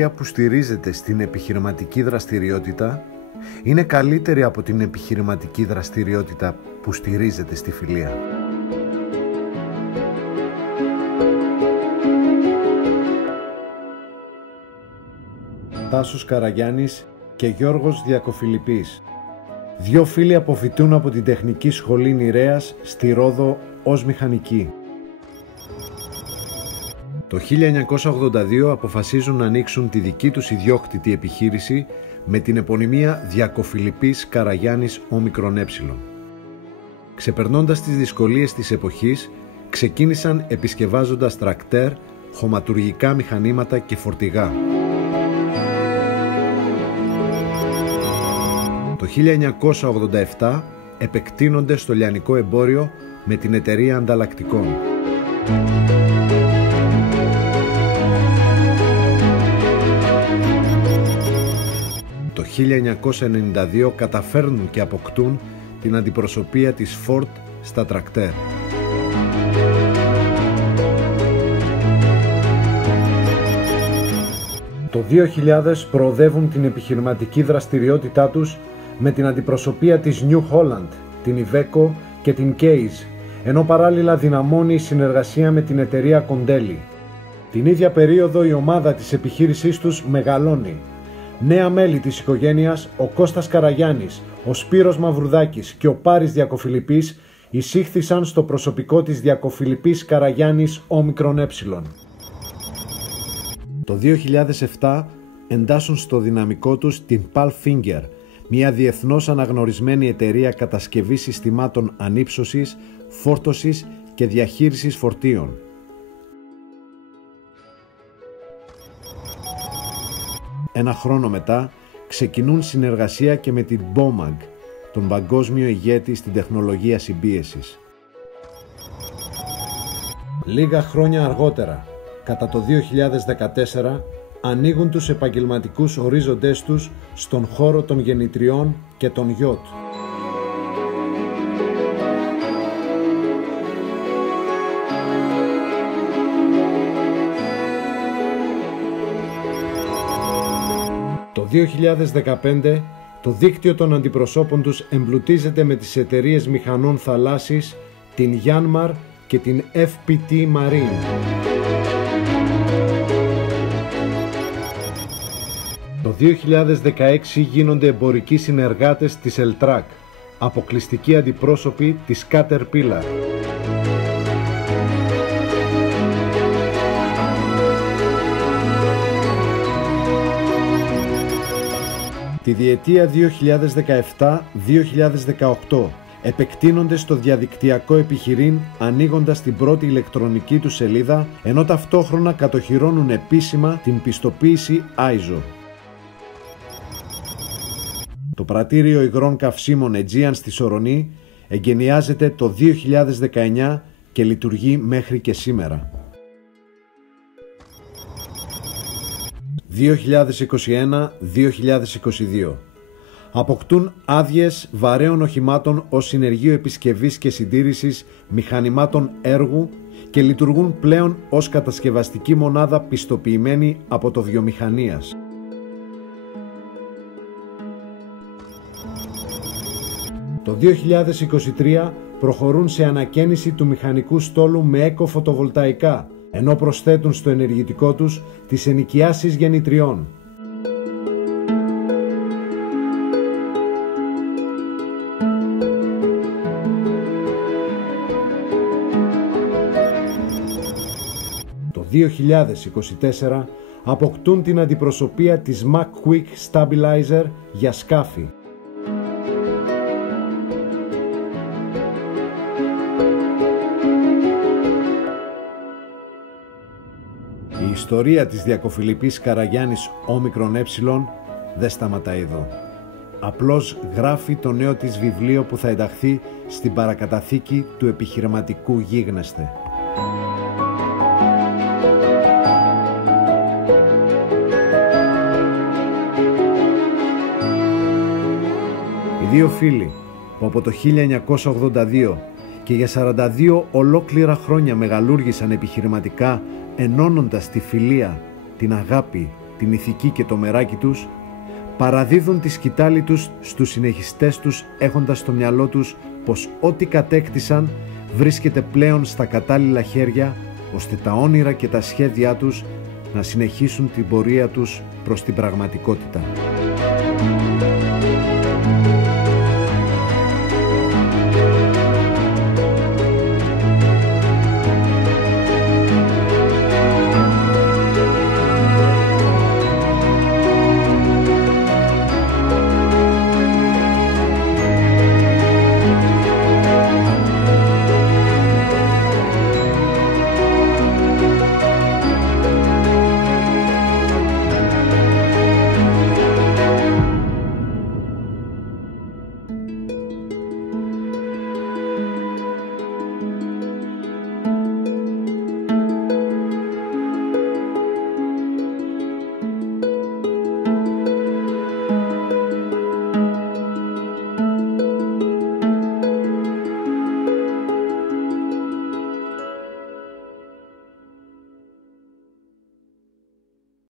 φιλία που στηρίζεται στην επιχειρηματική δραστηριότητα είναι καλύτερη από την επιχειρηματική δραστηριότητα που στηρίζεται στη φιλία. Τάσος Καραγιάννης και Γιώργος Διακοφιλιππής. Δύο φίλοι αποφοιτούν από την Τεχνική Σχολή Νηρέας στη Ρόδο ως μηχανικοί. Το 1982 αποφασίζουν να ανοίξουν τη δική τους ιδιόκτητη επιχείρηση με την επωνυμία Διακοφιλιππής Καραγιάννης Όμικρον. Ξεπερνώντας τις δυσκολίες της εποχής, ξεκίνησαν επισκευάζοντας τρακτέρ, χωματουργικά μηχανήματα και φορτηγά. Το 1987 επεκτείνονται στο λιανικό εμπόριο με την εταιρεία ανταλλακτικών. Το 1992 καταφέρνουν και αποκτούν την αντιπροσωπεία της Ford στα τρακτέρ. Το 2000 προοδεύουν την επιχειρηματική δραστηριότητά τους με την αντιπροσωπεία της New Holland, την Iveco και την Case, ενώ παράλληλα δυναμώνει η συνεργασία με την εταιρεία Κοντέλη. Την ίδια περίοδο η ομάδα της επιχείρησής τους μεγαλώνει. Νέα μέλη της οικογένειας, ο Κώστας Καραγιάννης, ο Σπύρος Μαυρουδάκης και ο Πάρης Διακοφιλιππής εισήχθησαν στο προσωπικό της Διακοφιλιππής Καραγιάννης Όμικρον. Το 2007 εντάσσουν στο δυναμικό τους την Palfinger, μια διεθνώς αναγνωρισμένη εταιρεία κατασκευής συστημάτων ανύψωσης, φόρτωσης και διαχείρισης φορτίων. Ένα χρόνο μετά ξεκινούν συνεργασία και με την Bomag, τον παγκόσμιο ηγέτη στην τεχνολογία συμπίεσης. Λίγα χρόνια αργότερα, κατά το 2014, ανοίγουν τους επαγγελματικούς ορίζοντές τους στον χώρο των γεννητριών και των γιότ. Το 2015 το δίκτυο των αντιπροσώπων τους εμπλουτίζεται με τις εταιρείες μηχανών θαλάσσης, την Yanmar και την FPT Marine. Το 2016 γίνονται εμπορικοί συνεργάτες της Eltrac, αποκλειστικοί αντιπρόσωποι της Caterpillar. Τη διετία 2017-2018 επεκτείνονται στο διαδικτυακό επιχειρήν ανοίγοντας την πρώτη ηλεκτρονική του σελίδα, ενώ ταυτόχρονα κατοχυρώνουν επίσημα την πιστοποίηση ISO. Το πρατήριο υγρών καυσίμων Aegean στη Σορονή εγκαινιάζεται το 2019 και λειτουργεί μέχρι και σήμερα. 2021-2022 αποκτούν άδειες βαρέων οχημάτων ως συνεργείο επισκευής και συντήρησης μηχανημάτων έργου και λειτουργούν πλέον ως κατασκευαστική μονάδα πιστοποιημένη από το βιομηχανίας. Το 2023 προχωρούν σε ανακαίνιση του μηχανικού στόλου με εκοφωτοβολταϊκά, ενώ προσθέτουν στο ενεργητικό τους τις ενοικιάσεις γεννητριών. Το 2024 αποκτούν την αντιπροσωπεία της McQuick Stabilizer για σκάφη. Η ιστορία της Διακοφιλιππής Καραγιάννης Όμικρον δεν σταματάει εδώ. Απλώς γράφει το νέο της βιβλίο που θα ενταχθεί στην παρακαταθήκη του επιχειρηματικού γίγνεσθε. Οι δύο φίλοι που από το 1982 και για 42 ολόκληρα χρόνια μεγαλούργησαν επιχειρηματικά, ενώνοντας τη φιλία, την αγάπη την ηθική και το μεράκι τους, παραδίδουν τη σκητάλη τους στους συνεχιστές τους έχοντας στο μυαλό τους πως ό,τι κατέκτησαν βρίσκεται πλέον στα κατάλληλα χέρια, ώστε τα όνειρα και τα σχέδιά τους να συνεχίσουν την πορεία τους προς την πραγματικότητα.